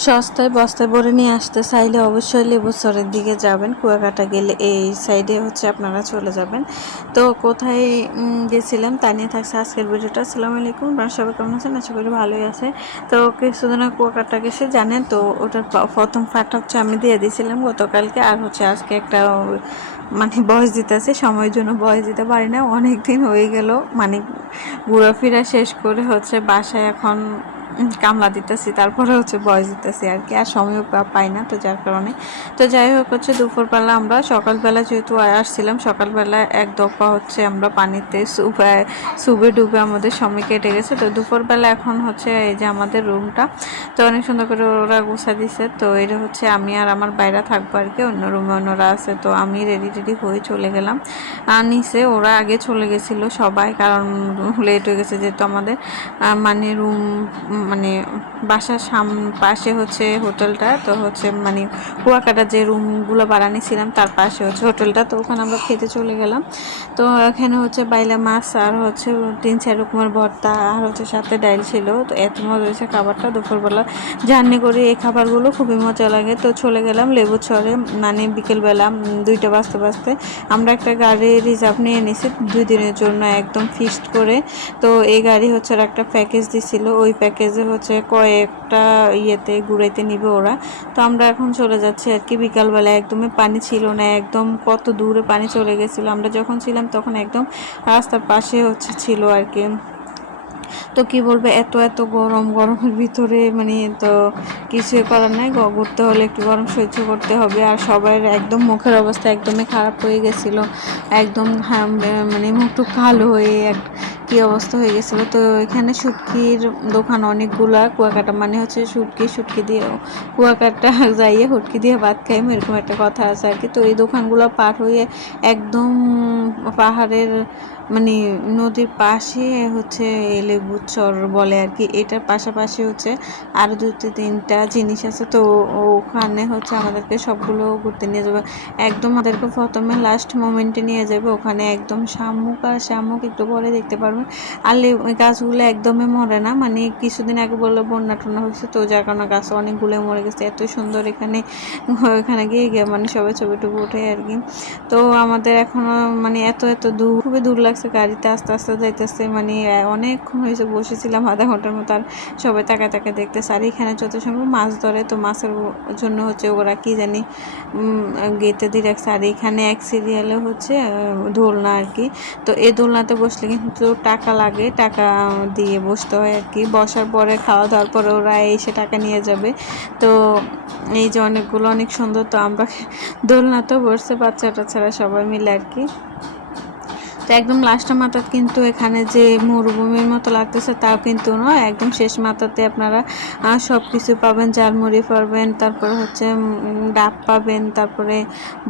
সস্তায় বস্তায় ভরে নিয়ে আসতে চাইলে অবশ্যই লেবুচরের দিকে যাবেন। কুয়াকাটা গেলে এই সাইডে হচ্ছে আপনারা চলে যাবেন। তো কোথায় গেছিলাম তা নিয়ে থাকছে আজকের ভিডিওটা। আসসালামু আলাইকুম, আপনারা সবাই কেমন আছেন? আশা করি ভালোই আছে। তো কিছুদিন আগে কুয়াকাটা গেছে জানেন, তো ওটার প্রথম পার্ট হচ্ছে আমি দিয়ে দিয়েছিলাম গতকালকে, আর হচ্ছে আজকে একটা মানে বয়স দিতেছে। সময়ের জন্য বয়স দিতে পারি না, অনেক দিন হয়ে গেল। মানে ঘোরাফেরা শেষ করে হচ্ছে বাসায় এখন কামলা দিতেছি, তারপরে হচ্ছে বয়স দিতেছি আর কি, আর সময়ও পাই না। তো যার কারণে তো যাই হোক হচ্ছে দুপুরবেলা আমরা সকালবেলা যেহেতু আসছিলাম, সকালবেলা এক দফা হচ্ছে আমরা পানিতে সুবে ডুবে আমাদের সময় কেটে গেছে। তো দুপুরবেলা এখন হচ্ছে এই যে আমাদের রুমটা তো অনেক সুন্দর করে ওরা গোছা দিছে। তো এটা হচ্ছে আমি আর আমার বাইরে থাকবো আর কি, অন্য রুমে অন্যরা আছে। তো আমি রেডি হয়ে চলে গেলাম নিচে। ওরা আগে চলে গেছিলো সবাই, কারণ লেট হয়ে গেছে যেহেতু আমাদের মানে রুম মানে বাসার পাশে হচ্ছে হোটেলটা। তো হচ্ছে মানে কুয়াকাটা যে রুমগুলো ভাড়া নিয়েছিলাম তার পাশে হচ্ছে হোটেলটা। তো ওখানে আমরা খেতে চলে গেলাম। তো এখানে হচ্ছে বাইলা মাছ আর হচ্ছে 3-4 রকমের ভর্তা আর হচ্ছে সাথে ডাল ছিল। তো এত মজা হয়েছে খাবারটা। দুপুরবেলা জার্নি করে এই খাবারগুলো খুবই মজা লাগে। তো চলে গেলাম লেবুচরে, মানে বিকেলবেলা 2টা বাজতে আমরা একটা গাড়ি রিজার্ভ নিয়ে নিয়েছি 2 দিনের জন্য একদম ফিক্সড করে। তো এই গাড়ি হচ্ছে আর একটা প্যাকেজ দিছিল, ওই প্যাকেজে হচ্ছে কয়েকটা ইয়েতে ঘুরাইতে নিবে ওরা। তো আমরা এখন চলে যাচ্ছি আর কি। বিকালবেলা একদমই পানি ছিল না, একদম কত দূরে পানি চলে গেছিলো। আমরা যখন ছিলাম তখন একদম রাস্তার পাশে হচ্ছে ছিল আর কি। তো কি বলবো, এত গরমের ভিতরে মানে তো কিছু করার নাই, ঘুরতে হলে একটু গরম সহ্য করতে হবে। আর সবার একদম মুখের অবস্থা একদমই খারাপ হয়ে গেছিল, একদম মানে মুখটুক কালো হয়ে কি অবস্থা হয়ে গেছিলো। তো এখানে শুটকির দোকান অনেকগুলা। কুয়াকাটা মানে হচ্ছে শুটকি দিয়ে কুয়াকাটা যাইয়ে হুটকি দিয়ে ভাত খাই, এরকম একটা কথা আছে আর কি। তো এই দোকানগুলো পার হয়ে একদম পাহাড়ের মানে নদীর পাশে হচ্ছে লেবুচর বলে আর কি। এটার পাশাপাশি হচ্ছে আরও 2-3টা জিনিস আছে। তো ওখানে হচ্ছে আমাদেরকে সবগুলো ঘুরতে নিয়ে যাবে। একদম আমাদেরকে প্রথমে লাস্ট মোমেন্টে নিয়ে যাবে ওখানে, একদম শামুক আর শামুক একটু পরে দেখতে পারবেন। আর গাছগুলো একদমই মরে না, মানে কিছুদিন আগে বললো বন্যা টন্যা হয়েছে, তো যার কারণে গাছ অনেকগুলো মরে গেছে। এত সুন্দর ওখানে গিয়ে মানে সবাই ছবি টবি উঠে আর কি। তো আমাদের এখনো মানে এত দূর, খুবই দূর লাগছে গাড়িতে আস্তে যাইতেছে। মানে অনেকক্ষণ হয়েছে বসেছিলাম, আধা ঘন্টার মতো। আর সবাই তাকে দেখতেছে। আর এখানে যত সম্ভব মাছ ধরে, তো মাছের জন্য হচ্ছে ওরা কি জানি গেতে দিয়ে রাখছে। আর এখানে এক সিরিয়ালে হচ্ছে দোলনা আর কি। তো এই দোলনাতে বসলে কিন্তু টাকা লাগে, টাকা দিয়ে বসতে হয় আর কি। বসার পরে খাওয়া দাওয়ার পরে ওরা এসে টাকা নিয়ে যাবে। তো এই যে অনেকগুলো অনেক সুন্দর। তো আমরা দোলনাতেও বসছে বাচ্চা টাচ্চারা সবাই মিলে আর কি। তো একদম লাস্টের মাথাত কিন্তু এখানে যে মরুভূমির মতো লাগতেছে তাও কিন্তু নয়, একদম শেষ মাথাতে আপনারা সব কিছু পাবেন। ঝালমুড়ি পাবেন, তারপরে হচ্ছে ডাব পাবেন, তারপরে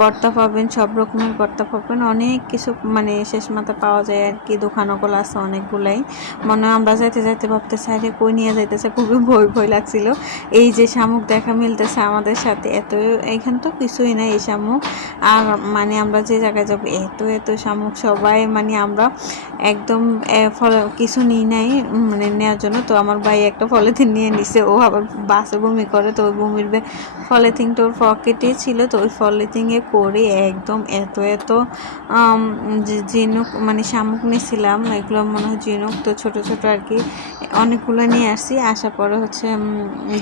ভর্তা পাবেন, সব রকমের ভর্তা পাবেন, অনেক কিছু মানে শেষ মাথা পাওয়া যায় আর কি। দোকানগুলো আছে অনেকগুলাই। মনে হয় আমরা যাইতে ভাবতেছি আরে কই নিয়ে যাইতেছে, খুবই ভয় লাগছিল। এই যে শামুক দেখা মিলতেছে আমাদের সাথে, এখানে তো কিছুই নাই এই শামুক। আর মানে আমরা যে জায়গায় যাবো এত শামুক সবাই, মানে আমরা একদম কিছু নিই নাই মানে নেওয়ার জন্য। তো আমার ভাই একটা পলিথিন নিয়ে নিছে, ও আবার বাসে বমি করে। তো ওই বমির পলিথিনটা ওর পকেটে ছিল। তো ওই পলিথিনে করে একদম এত ঝিনুক মানে শামুক নিয়েছিলাম, এগুলো মনে হয় ঝিনুক। তো ছোট আর কি অনেকগুলো নিয়ে আসছি। আসার পরে হচ্ছে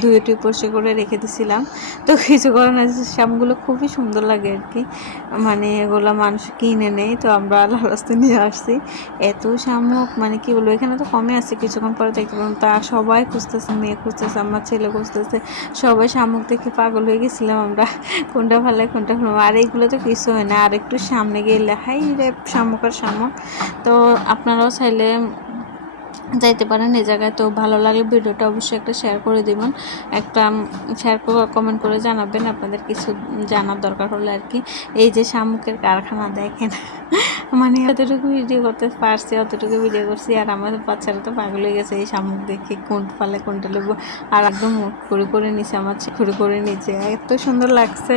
2টি পোষে করে রেখে দিছিলাম। তো কিছু করে না, শামুকগুলো খুবই সুন্দর লাগে আর কি, মানে এগুলো মানুষ কিনে নেই। তো আমরা লালস্তে নিয়ে আসছি এত শামুক, মানে কি বলবো, এখানে তো কমে আসছে, কিছুক্ষণ পরে দেখতে পাবেন। তা সবাই খুঁজতেছে, মেয়ে খুঁজতেছে, আমার ছেলে খুঁজতেছে, সবাই শামুক দেখে পাগল হয়ে গেছিলাম আমরা, কোনটা ফেলে। আর এইগুলো তো কিছু হয় না, আর একটু সামনে গেলে হাই রে শামুক আর শামুক। তো আপনারাও চাইলে যাইতে পারেন এই জায়গায়। তো ভালো লাগলে ভিডিওটা অবশ্যই একটা শেয়ার করে দিবেন, একটা শেয়ার করে কমেন্ট করে জানাবেন আপনাদের কিছু জানার দরকার হলে আর কি। এই যে শামুকের কারখানা দেখেন, মানে অতটুকু ভিডিও করতে পারছি, অতটুকু ভিডিও করছি। আর আমাদের বাচ্চারা তো পাগল হয়ে গেছে এই শামুক দেখে, কোন ফালে কোনটা নেবো। আর একদম মুখ করে নিচে, আমার করে নিচে, এত সুন্দর লাগছে।